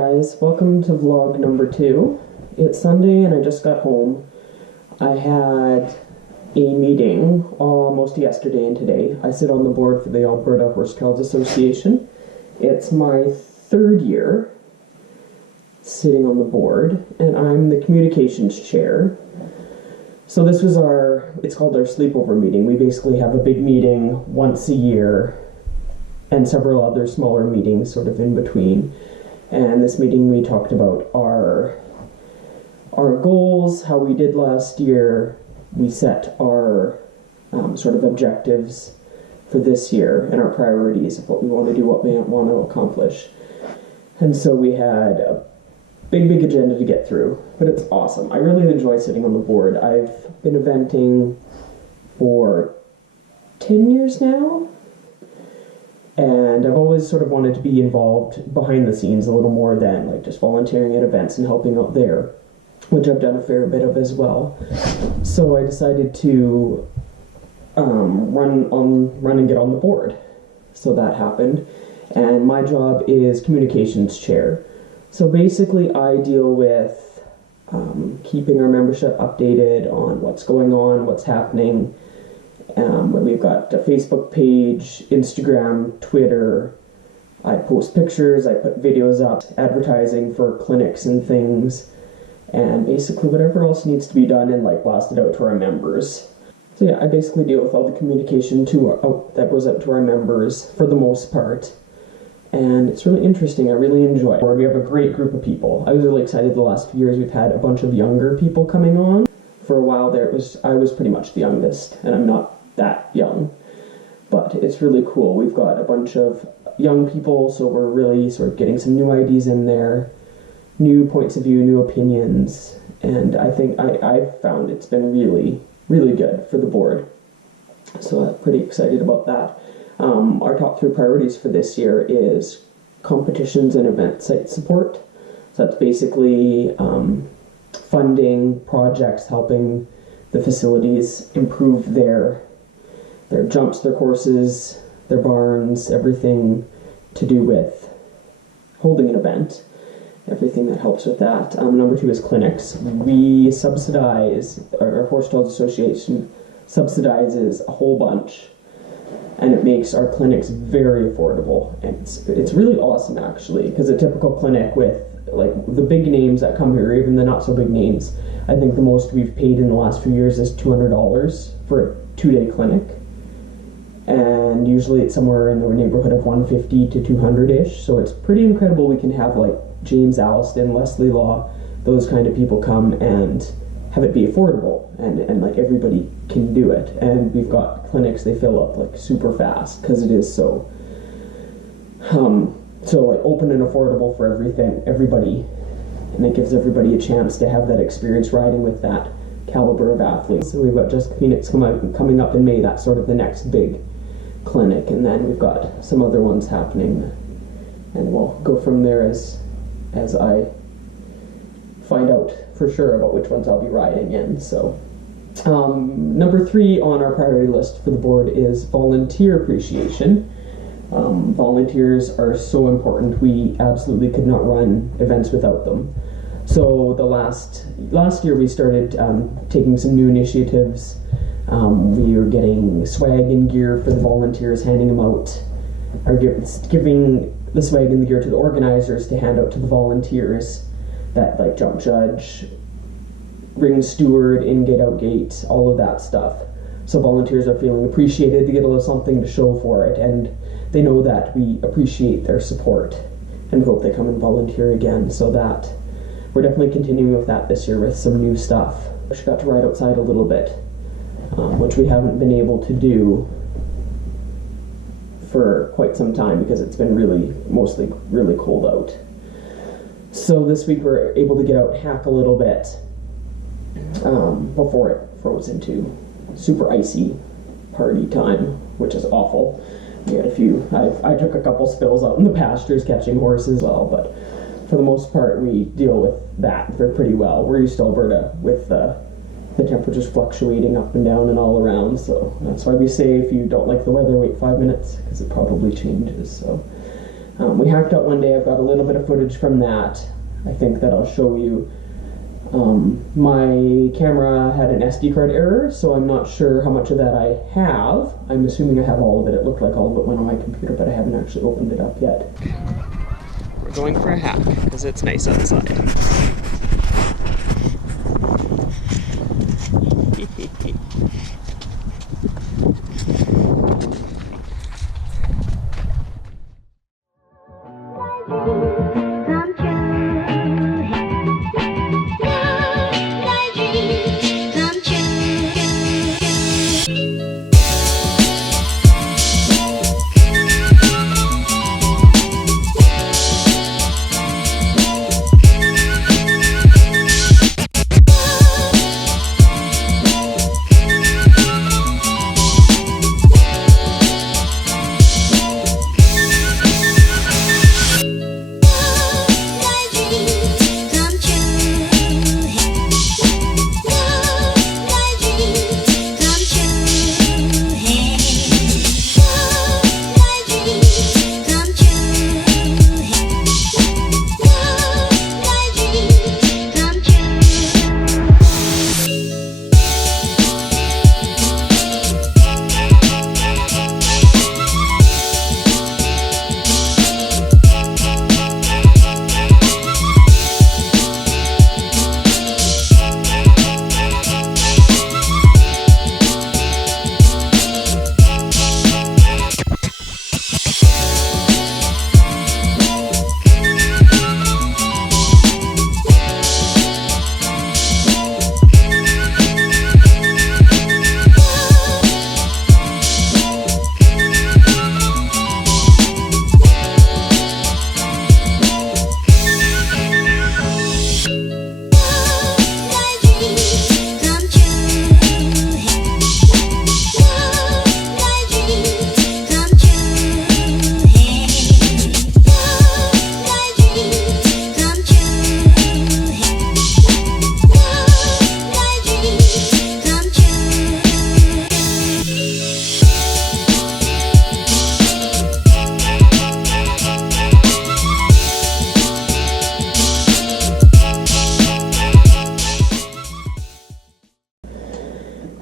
guys, welcome to vlog number 2. It's Sunday and I just got home. I had a meeting almost yesterday and today. I sit on the board for the Alberta Horse Trials Association. It's my 3rd year sitting on the board and I'm the communications chair. So this was it's called our sleepover meeting. We basically have a big meeting once a year and several other smaller meetings sort of in between. And this meeting we talked about our goals, how we did last year. We set our sort of objectives for this year and our priorities of what we want to do, what we want to accomplish. And so we had a big agenda to get through, but it's awesome. I really enjoy sitting on the board. I've been eventing for 10 years now. And I've always sort of wanted to be involved behind the scenes a little more than like just volunteering at events and helping out there, which I've done a fair bit of as well. So I decided to run and get on the board. So that happened. And my job is communications chair. So basically I deal with keeping our membership updated on what's going on, what's happening. We've got a Facebook page, Instagram, Twitter. I post pictures, I put videos up, advertising for clinics and things, and basically whatever else needs to be done and like blast it out to our members. So yeah, I basically deal with all the communication that goes out to our members for the most part. And it's really interesting, I really enjoy it. We have a great group of people. I was really excited the last few years we've had a bunch of younger people coming on. For a while there, I was pretty much the youngest, and I'm not that young, but it's really cool. We've got a bunch of young people, so we're really sort of getting some new ideas in there, new points of view, new opinions, and I think I've found it's been really good for the board. So I'm pretty excited about that. Our top 3 priorities for this year is competitions and event site support. So that's basically funding projects, helping the facilities improve their jumps, their courses, their barns, everything to do with holding an event, everything that helps with that. Number 2 is clinics. We subsidize, our Horse Trials Association subsidizes a whole bunch, and it makes our clinics very affordable. And it's really awesome actually, because a typical clinic with like the big names that come here, even the not so big names, I think the most we've paid in the last few years is $200 for a 2-day clinic. And usually it's somewhere in the neighborhood of $150 to $200-ish. So it's pretty incredible. We can have like James Alliston, Leslie Law, those kind of people come and have it be affordable, and like everybody can do it. And we've got clinics, they fill up like super fast because it is so like open and affordable for everybody, and it gives everybody a chance to have that experience riding with that caliber of athletes. So we've got Just Phoenix coming up in May. That's sort of the next big clinic, and then we've got some other ones happening, and we'll go from there as I find out for sure about which ones I'll be riding in. So number 3 on our priority list for the board is volunteer appreciation. Volunteers are so important. We absolutely could not run events without them. So the last year we started taking some new initiatives. We were getting swag and gear for the volunteers, handing them out, or giving the swag and the gear to the organizers to hand out to the volunteers, that like jump judge, ring steward, in gate out gate, all of that stuff. So volunteers are feeling appreciated, to get a little something to show for it, and they know that we appreciate their support and hope they come and volunteer again. So that we're definitely continuing with that this year with some new stuff. We got to ride outside a little bit, which we haven't been able to do for quite some time because it's been mostly really cold out. So this week we're able to get out and hack a little bit before it froze into super icy party time, which is awful. We had a few, I took a couple spills out in the pastures catching horses as well, but for the most part we deal with that pretty well. We're used to Alberta with the temperatures fluctuating up and down and all around, so that's why we say if you don't like the weather, wait 5 minutes, because it probably changes. So We hacked out one day. I've got a little bit of footage from that. I think that I'll show you. My camera had an SD card error, so I'm not sure how much of that I have. I'm assuming I have all of it. It looked like all of it went on my computer, but I haven't actually opened it up yet. We're going for a hack because it's nice outside.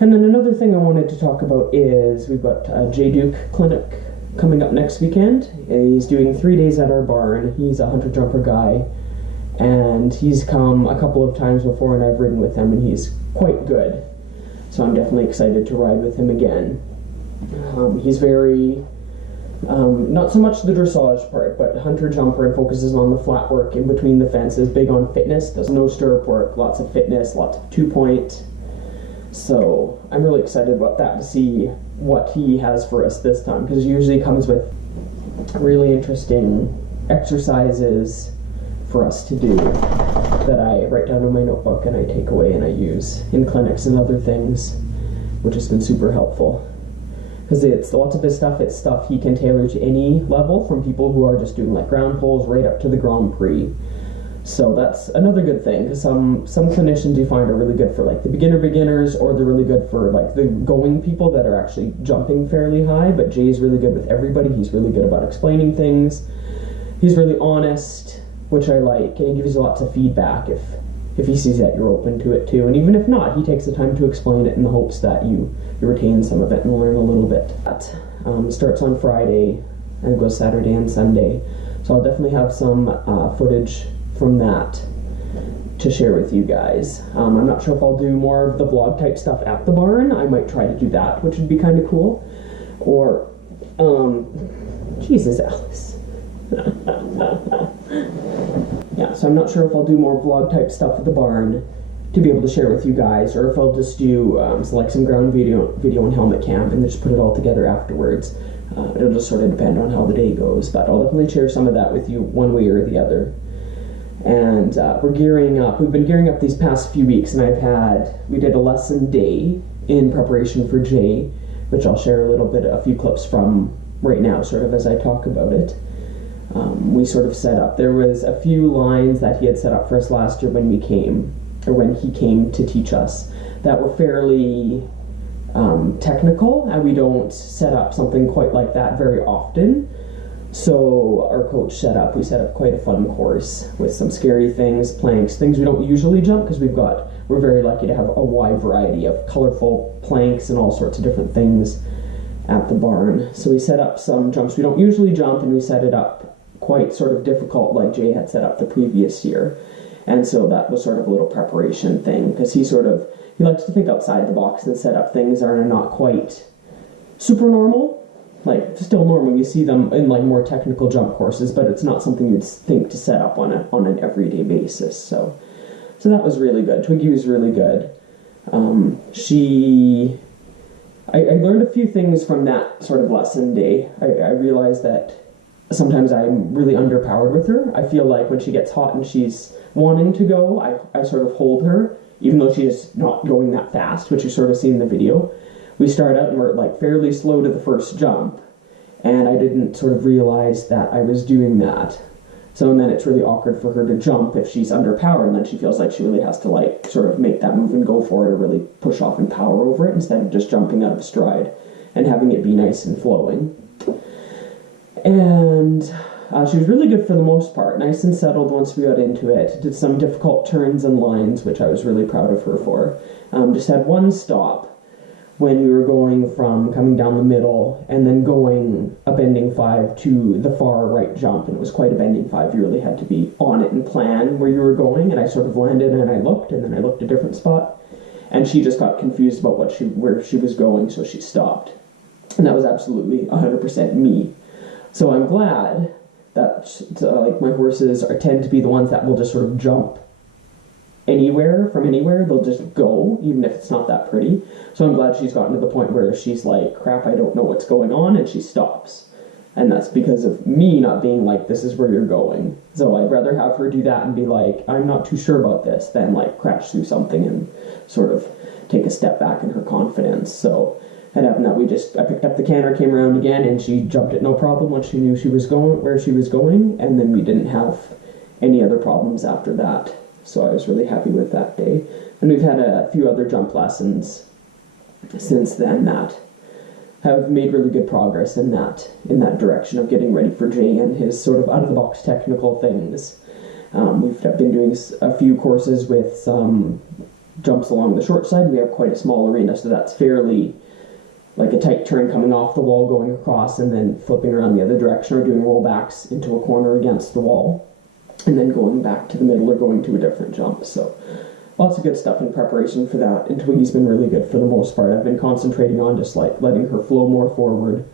And then another thing I wanted to talk about is we've got a J. Duke clinic coming up next weekend. He's doing 3 days at our barn. He's a hunter-jumper guy, and he's come a couple of times before, and I've ridden with him, and he's quite good. So I'm definitely excited to ride with him again. He's very, not so much the dressage part, but hunter-jumper, and focuses on the flat work in between the fences, big on fitness, does no stirrup work, lots of fitness, lots of two-point. So I'm really excited about that, to see what he has for us this time, because he usually comes with really interesting exercises for us to do that I write down in my notebook and I take away and I use in clinics and other things, which has been super helpful. Because it's lots of his stuff, it's stuff he can tailor to any level, from people who are just doing like ground poles right up to the Grand Prix. So that's another good thing, because some clinicians you find are really good for like the beginners, or they're really good for like the going people that are actually jumping fairly high, but Jay's really good with everybody. He's really good about explaining things. He's really honest, which I like, and he gives you lots of feedback if he sees that you're open to it too. And even if not, he takes the time to explain it in the hopes that you retain some of it and learn a little bit. That starts on Friday and goes Saturday and Sunday. So I'll definitely have some footage from that to share with you guys. I'm not sure if I'll do more of the vlog type stuff at the barn. I might try to do that, which would be kind of cool. Or, Jesus, Alice. Yeah, so I'm not sure if I'll do more vlog type stuff at the barn to be able to share with you guys, or if I'll just do like some ground video and helmet cam and just put it all together afterwards. It'll just sort of depend on how the day goes, but I'll definitely share some of that with you one way or the other. And we're gearing up. We've been gearing up these past few weeks, and we did a lesson day in preparation for Jay, which I'll share a few clips from right now, sort of as I talk about it. We sort of set up, there was a few lines that he had set up for us last year when he came to teach us, that were fairly technical, and we don't set up something quite like that very often. So our coach we set up quite a fun course with some scary things, planks, things we don't usually jump because we're very lucky to have a wide variety of colorful planks and all sorts of different things at the barn. So we set up some jumps we don't usually jump, and we set it up quite sort of difficult like Jay had set up the previous year. And so that was sort of a little preparation thing, because he likes to think outside the box and set up things that are not quite super normal. Like, still normal, you see them in like more technical jump courses, but it's not something you'd think to set up on an everyday basis. So that was really good. Twiggy was really good. I learned a few things from that sort of lesson day. I realized that sometimes I'm really underpowered with her. I feel like when she gets hot and she's wanting to go, I sort of hold her, even though she is not going that fast, which you sort of see in the video. We start out and we're like fairly slow to the first jump, and I didn't sort of realize that I was doing that. So and then it's really awkward for her to jump if she's underpowered, and then she feels like she really has to like sort of make that move and go for it, or really push off and power over it, instead of just jumping out of stride and having it be nice and flowing. And she was really good for the most part, nice and settled once we got into it. Did some difficult turns and lines, which I was really proud of her for. Just had one stop when we were going from coming down the middle and then going a bending 5 to the far right jump, and it was quite a bending 5. You really had to be on it and plan where you were going, and I sort of landed and I looked, and then I looked a different spot, and she just got confused about where she was going, so she stopped. And that was absolutely 100% me. So I'm glad that like my horses tend to be the ones that will just sort of jump anywhere, they'll just go, even if it's not that pretty. So I'm glad she's gotten to the point where she's like, crap, I don't know what's going on, and she stops. And that's because of me not being like, this is where you're going. So I'd rather have her do that and be like, I'm not too sure about this, than like crash through something and sort of take a step back in her confidence. So it happened that I picked up the canter, came around again, and she jumped it no problem once she knew she was going where she was going, and then we didn't have any other problems after that. So I was really happy with that day. And we've had a few other jump lessons since then that have made really good progress in that direction of getting ready for Jay and his sort of out-of-the-box technical things. We've been doing a few courses with some jumps along the short side. We have quite a small arena, so that's fairly like a tight turn coming off the wall, going across, and then flipping around the other direction, or doing rollbacks into a corner against the wall, and then going back to the middle or going to a different jump. So lots of good stuff in preparation for that, and Twiggy's been really good for the most part. I've been concentrating on just like letting her flow more forward,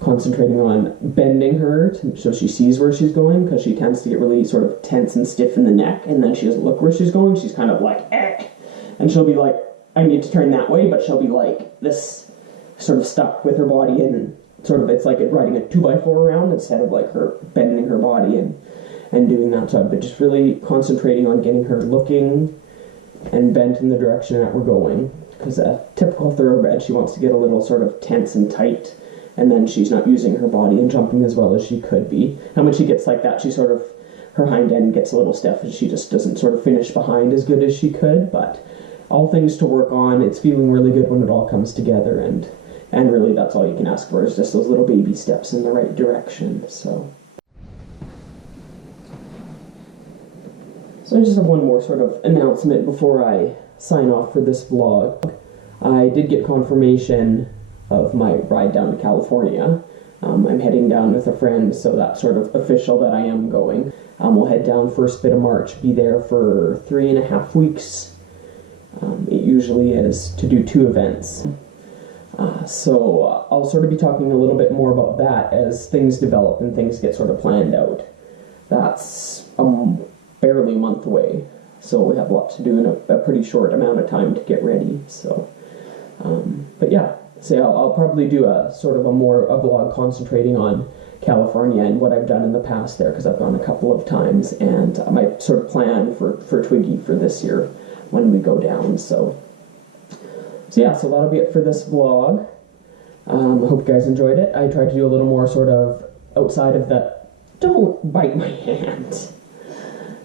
concentrating on bending her so she sees where she's going, because she tends to get really sort of tense and stiff in the neck, and then she doesn't look where she's going. She's kind of like, and she'll be like, I need to turn that way, but she'll be like this, sort of stuck with her body, and sort of it's like riding a 2x4 around instead of like her bending her body and doing that. So I've been just really concentrating on getting her looking and bent in the direction that we're going, because a typical thoroughbred, she wants to get a little sort of tense and tight, and then she's not using her body and jumping as well as she could be. And when she gets like that, she sort of, her hind end gets a little stiff, and she just doesn't sort of finish behind as good as she could. But all things to work on. It's feeling really good when it all comes together, and really that's all you can ask for, is just those little baby steps in the right direction. So I just have one more sort of announcement before I sign off for this vlog. I did get confirmation of my ride down to California. I'm heading down with a friend, so that's sort of official that I am going. We'll head down first bit of March, be there for 3.5 weeks. It usually is to do 2 events. So I'll sort of be talking a little bit more about that as things develop and things get sort of planned out. That's barely a month away, so we have a lot to do in a pretty short amount of time to get ready. So, but yeah, so I'll probably do a vlog concentrating on California and what I've done in the past there, because I've gone a couple of times, and my sort of plan for Twiggy for this year when we go down. So yeah, so that'll be it for this vlog. I hope you guys enjoyed it. I tried to do a little more sort of outside of the... Don't bite my hand.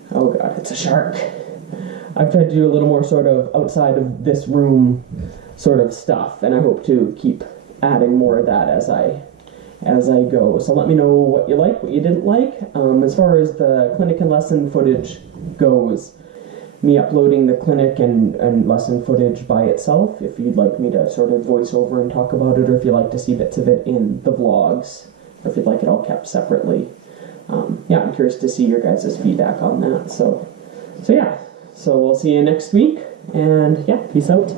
Oh god, it's a shark. I've tried to do a little more sort of outside of this room sort of stuff, and I hope to keep adding more of that as I as I go. So let me know what you like, what you didn't like. As far as the clinic and lesson footage goes, me uploading the clinic and lesson footage by itself, if you'd like me to sort of voice over and talk about it, or if you'd like to see bits of it in the vlogs, or if you'd like it all kept separately. Yeah, I'm curious to see your guys' feedback on that. So yeah, so we'll see you next week, and yeah, peace out.